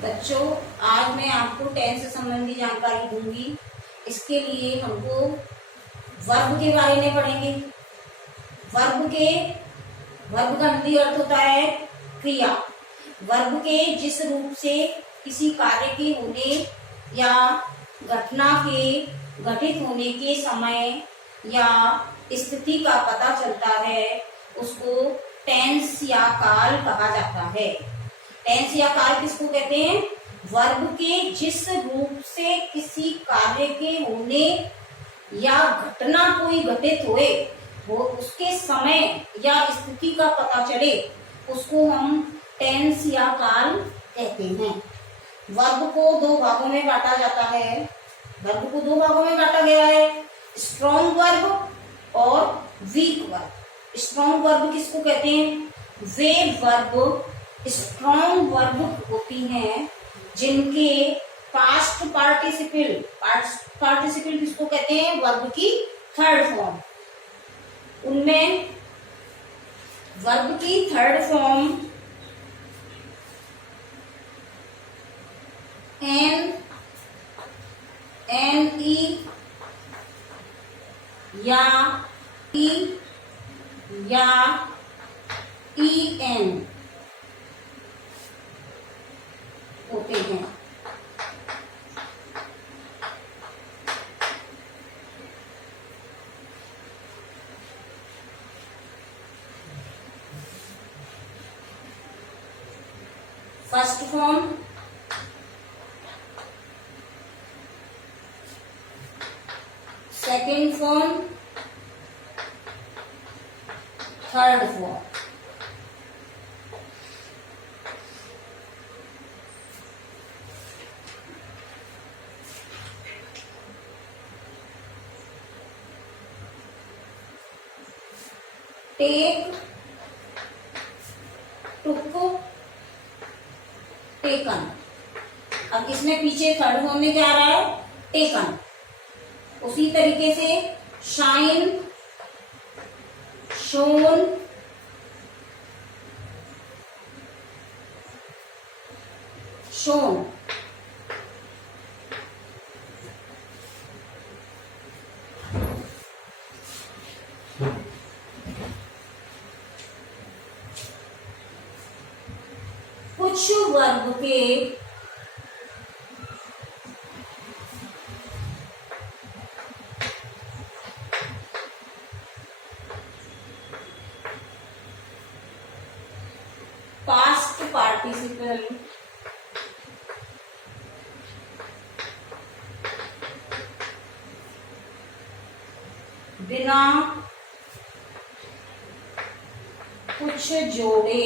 बच्चों, आज मैं आपको टेंस से संबंधी जानकारी दूंगी। इसके लिए हमको वर्ब के बारे में पढ़ेंगे। वर्ब का हिंदी अर्थ होता है क्रिया। वर्ब के जिस रूप से किसी कार्य के होने या घटना के घटित होने के समय या स्थिति का पता चलता है उसको टेंस या काल कहा जाता है। टेंस या काल किसको कहते हैं? वर्ब के जिस रूप से किसी कार्य के होने या घटना कोई घटित होए वो उसके समय या स्थिति का पता चले उसको हम टेंस या काल कहते हैं। वर्ब को दो भागों में बांटा जाता है। वर्ब को दो भागों में बांटा गया है, स्ट्रॉन्ग वर्ब और वीक वर्ब। स्ट्रॉन्ग वर्ब किसको कहते हैं? वे वर्ब स्ट्रॉन्ग वर्ब होती हैं जिनके पास्ट पार्टिसिपल किसको कहते हैं? वर्ब की थर्ड फॉर्म। उनमें वर्ब की थर्ड फॉर्म एन ई या ई या ई एन होते हैं। First form second form third form. Take, took, taken. अब इसमें पीछे थर्ड फॉर्म में क्या आ रहा है? टेकन। उसी तरीके से शाइन, शोन, शोन। कुछ वर्ब के पास्ट पार्टिसिपल बिना कुछ जोड़े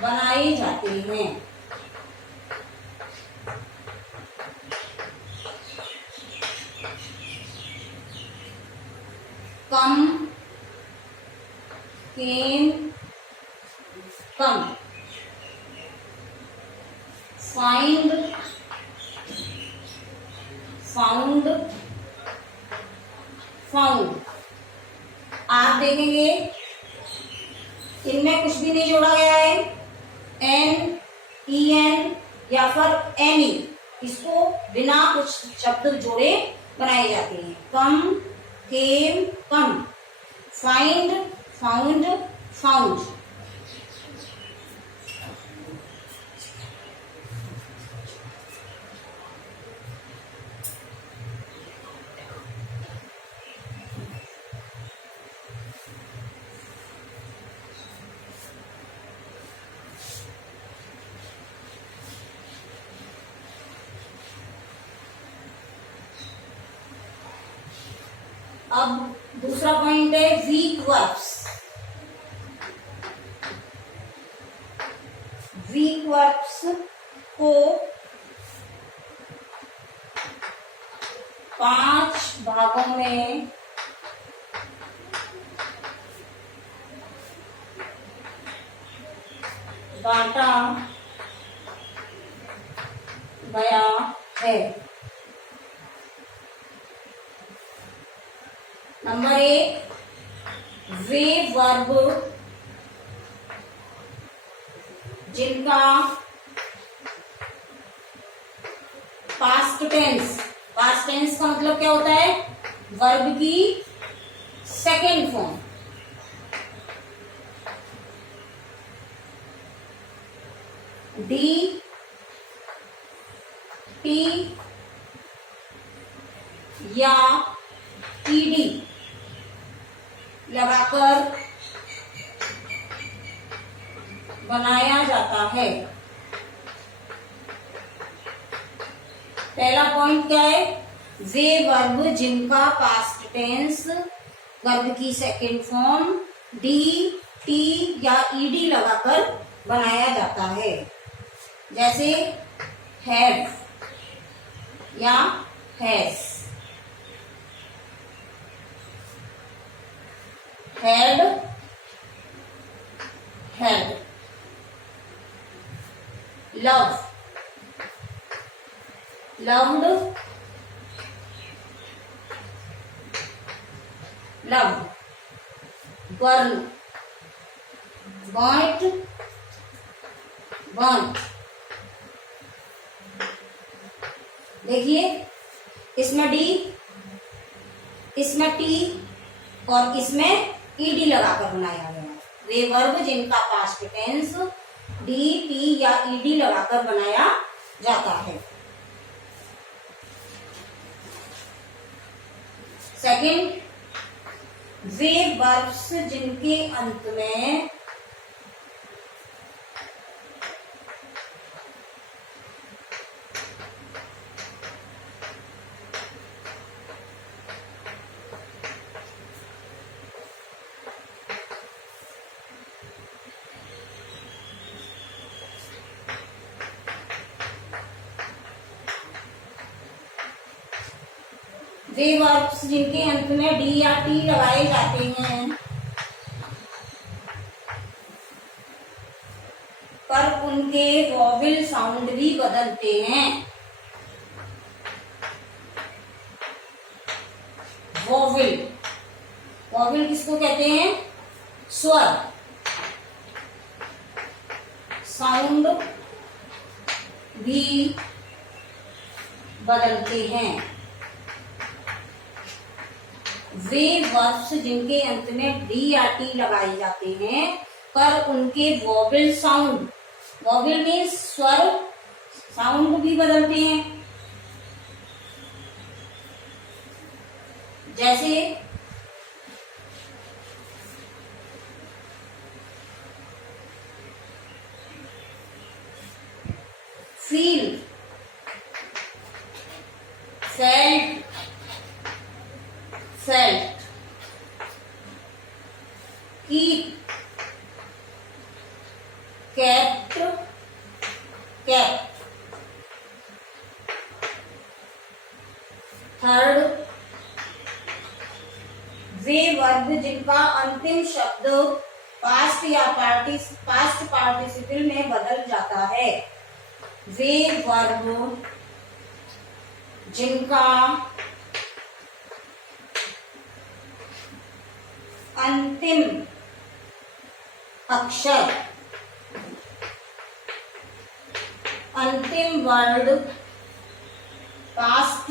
बनाए जाते हैं। Come, came, come. Find, found, found. आप देखेंगे इनमें कुछ भी नहीं जोड़ा गया है। एन, ई एन या फिर एनी, इसको बिना कुछ शब्द जोड़े बनाए जाते हैं। Come, came, come. Find, found, found. अब दूसरा पॉइंट है वीक वर्ब्स। वीक वर्ब्स को 5 भागों में बांटा गया है। नंबर 1, वे वर्ब जिनका पास्ट टेंस का मतलब क्या होता है? वर्ब की सेकेंड फॉर्म। डी टी या ईडी लगाकर बनाया जाता है। पहला पॉइंट क्या है? वे वर्ब जिनका पास्ट टेंस वर्ब की सेकेंड फॉर्म डी टी या ईडी लगाकर बनाया जाता है, जैसे हैव या has. Had, had. Love, loved, loved। burn, burnt, burnt। देखिए, इसमें डी, इसमें टी और इसमें ईडी लगाकर बनाया गया है। वे वर्ब जिनका पास्ट टेंस डी टी या ईडी लगाकर बनाया जाता है। सेकंड, वे वर्ब्स जिनके अंत में वे वर्ब्स जिनके अंत में डी या टी लगाए जाते हैं पर उनके वॉवेल साउंड भी बदलते हैं। वॉवेल, वॉवेल किसको कहते हैं? स्वर। साउंड भी बदलते हैं। वे वर्ब्स जिनके अंत में डी या टी लगाए जाते हैं पर उनके वॉवेल साउंड, वॉवेल मीन्स स्वर, साउंड भी बदलते हैं, जैसे feel, felt, felt, keep, kept, kept। Third, वे वर्ब जिनका अंतिम शब्द पास्ट या पास्ट पार्टिसिपल में बदल जाता है। वे वर्ब जिनका अंतिम अक्षर, अंतिम वर्ड पास्ट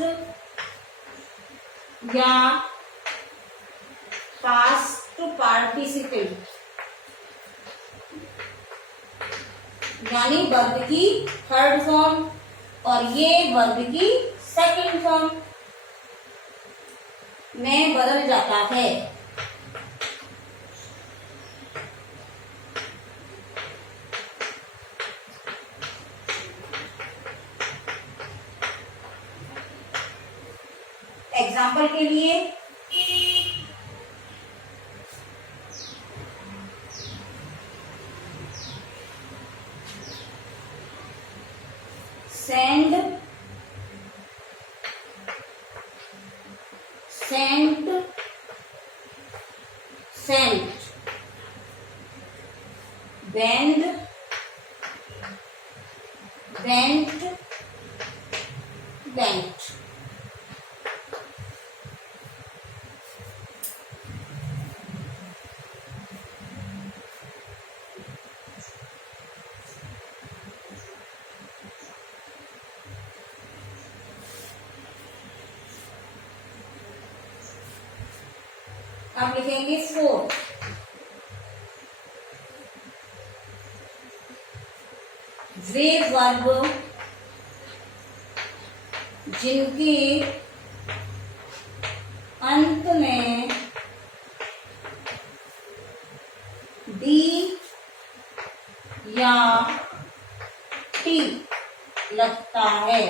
या पास्ट पार्टिसिपल यानी वर्ब की थर्ड फॉर्म और ये वर्ब की सेकंड फॉर्म में बदल जाता है। एग्जाम्पल के लिए send, sent, sent. Bend, bent, bent. अब लिखेंगे 4। वे वर्ब जिनके अंत में डी या टी लगता है,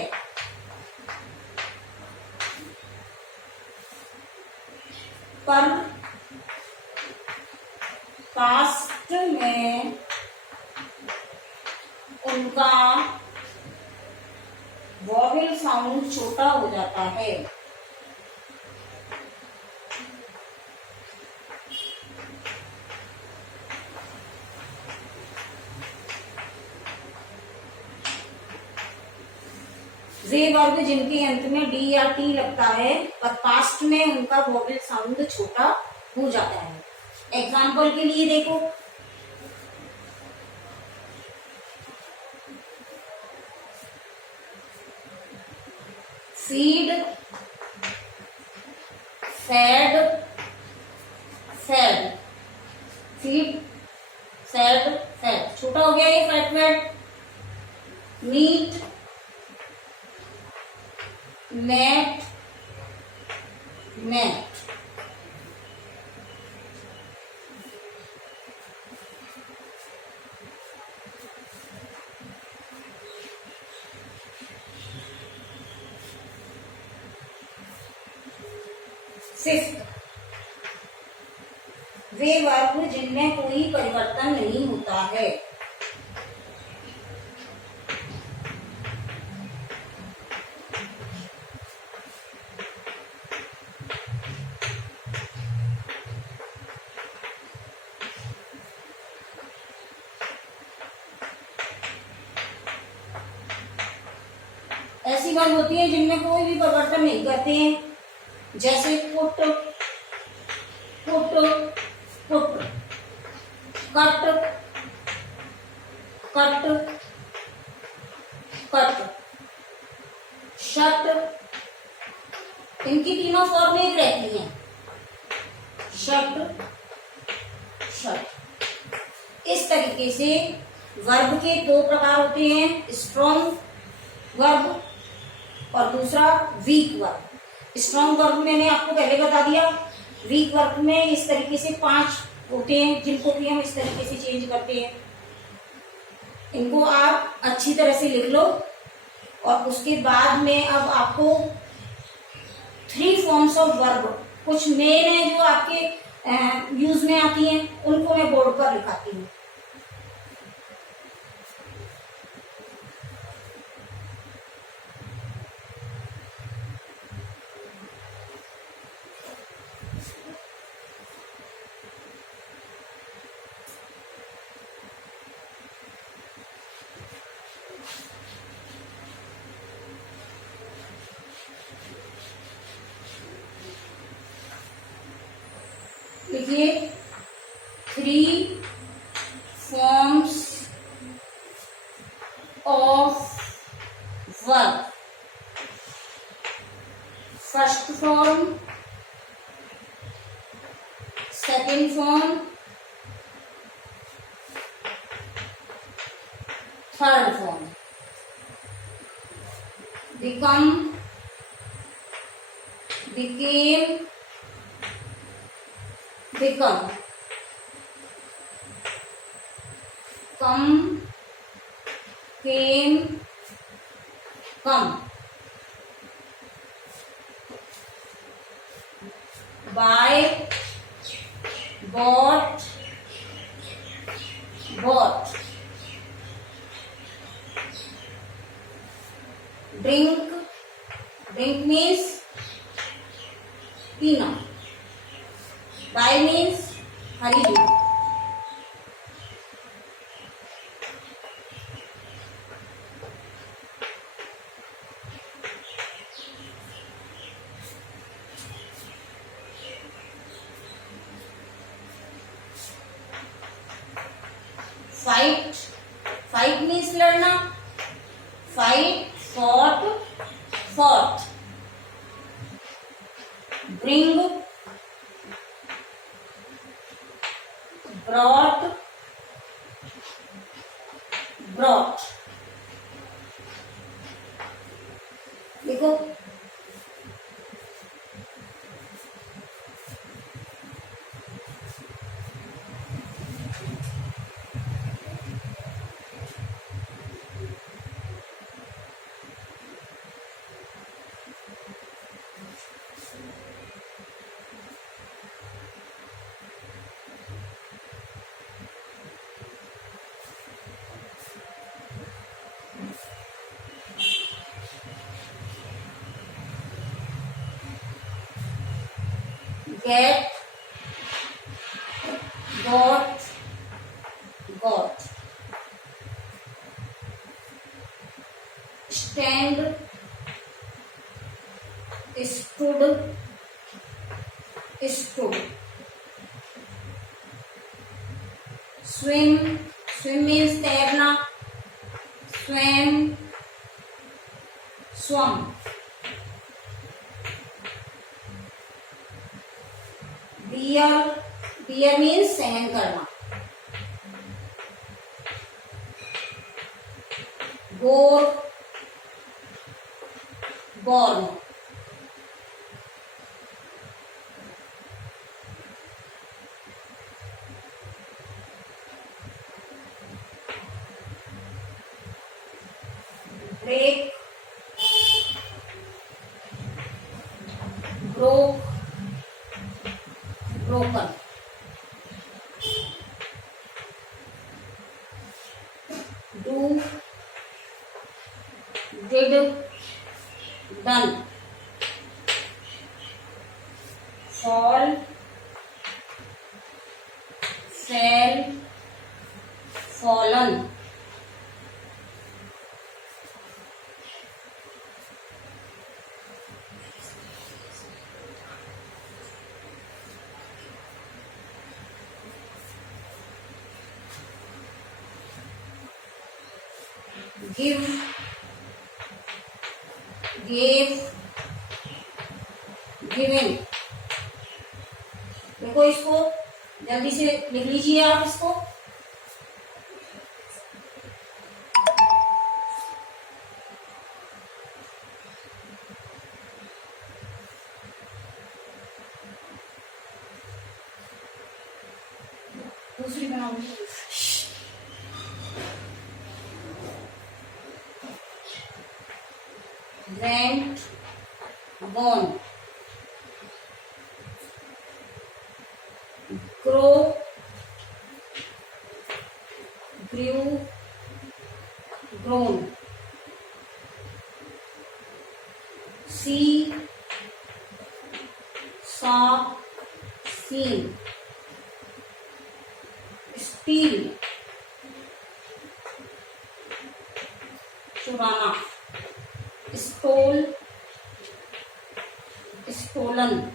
पर पास्ट में उनका वॉवेल साउंड छोटा हो जाता है। वे वर्ब जिनके अंत में डी या टी लगता है और पास्ट में उनका वॉवेल साउंड छोटा हो जाता है। एग्जाम्पल के लिए देखो, feed, fed, fed, feed, fed, fed, छोटा हो गया ये fed fed. Meet, met, met. Fifth, वे वर्ब जिनमें कोई परिवर्तन नहीं होता है। ऐसी वर्ब होती है जिनमें कोई भी परिवर्तन नहीं करते हैं, जैसे put, put, put, cut, cut, cut, shut. इनकी तीनों फॉर्म एक रहती हैं, शट, शट। इस तरीके से वर्ब के दो प्रकार होते हैं, स्ट्रॉन्ग वर्ब और दूसरा वीक वर्ब। स्ट्रॉन्ग वर्ब मैंने आपको पहले बता दिया। वीक वर्ब में इस तरीके से 5 होते हैं जिनको भी हम इस तरीके से चेंज करते हैं। इनको आप अच्छी तरह से लिख लो और उसके बाद में अब आपको 3 फॉर्म्स ऑफ वर्ब, कुछ मेन है जो आपके यूज में आती हैं, उनको मैं बोर्ड पर लिखाती हूँ। लिखिए 3 forms of verb. First form, second form, third form. Become, became, become, come, came, come, buy, bought, bought, drink, drink means पीना, buy means खरीदना। फाइट, फाइट मीन्स लड़ना, fight, fought, fought. Bring, brought, brought. देखो get, got, got। stand, stood, stood। swim, swim means तैरना, swam, swum। bear, bear means सहन करना। bore, born। break, broke, broken। do, did, done। fall, fell, fallen। give, gave, given। देखो इसको जल्दी से लिख लीजिए आप इसको। दूसरी बनाऊंगी। went, gone। grow, grew, grown। see, saw, seen। steal, चुराना। stole, stolen।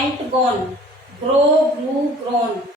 went, gone। grow, grew, grown।